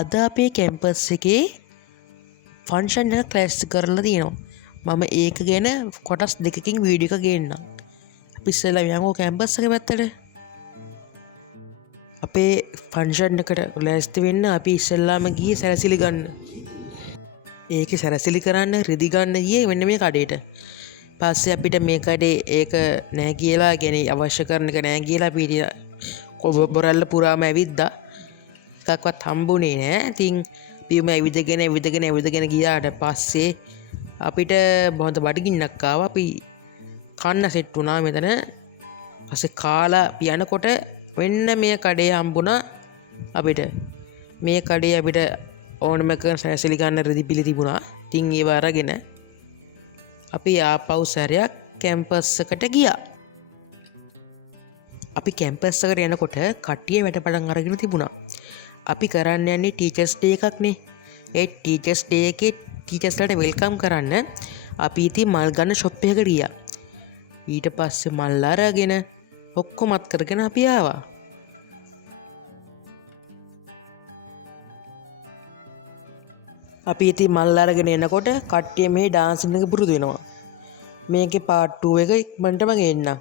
අද අපේ කැම්පස් එකේ ෆන්ක්ෂන් එක ක්ලෑස් කරලා තියෙනවා. මම ඒක ගැන කොටස් දෙකකින් වීඩියෝ එකක් ගේන්නම්. අපි ඉස්සෙල්ලා යමු කැම්පස් එක පැත්තට. අපේ ෆන්ක්ෂන් එකට ලෑස්ති වෙන්න අපි ඉස්සෙල්ලාම ගියේ සැරසිලි ගන්න. ඒකේ සැරසිලි කරන්න රිදි ගන්න ගියේ මෙන්න මේ කඩේට. පස්සේ අපිට මේ කඩේ ඒක නෑ කියලා කියන්නේ අවශ්‍ය කරන එක නෑ කියලා අපි බොරැල්ල පුරාම ඇවිද්දා. එකක්වත් හම්බුනේ නෑ. ඉතින් පියුම ඇවිදගෙන ගියාට පස්සේ අපිට බොහොම බඩගින්නක් ආවා. අපි කන්න සෙට් වුණා මෙතන. පස්සේ කාලා පියනකොට වෙන්න මේ කඩේ හම්බුණා අපිට. මේ කඩේ අපිට ඕනම කරන සැරසිලි ගන්න රෙදි පිළි තිබුණා. ඉතින් ඒව අරගෙන අපි ආපහු සැරයක් කැම්පස් එකට ගියා. අපි කැම්පස් එකට යනකොට කට්ටිය වැඩ පටන් අරගෙන තිබුණා. අපි කරන්න යන්නේ ටීචර්ස් ඩේ එකක්නේ. ඒ ටීචර්ස් ඩේ එකේ ටීචර්ස්ලාට වෙල්කම් කරන්න අපි ඉතින් මල් ගන්න ෂොප් එකකට ගියා. ඊට පස්සේ මල් අරගෙන ඔක්කොමත් කරගෙන අපි ආවා. අපි ඉතින් මල් අරගෙන එනකොට කට්ටිය මේ ඩාන්සින් එක පුරුදු වෙනවා. මේකේ පාර්ට් 2 එක ඉක්මනටම ගේන්නම්.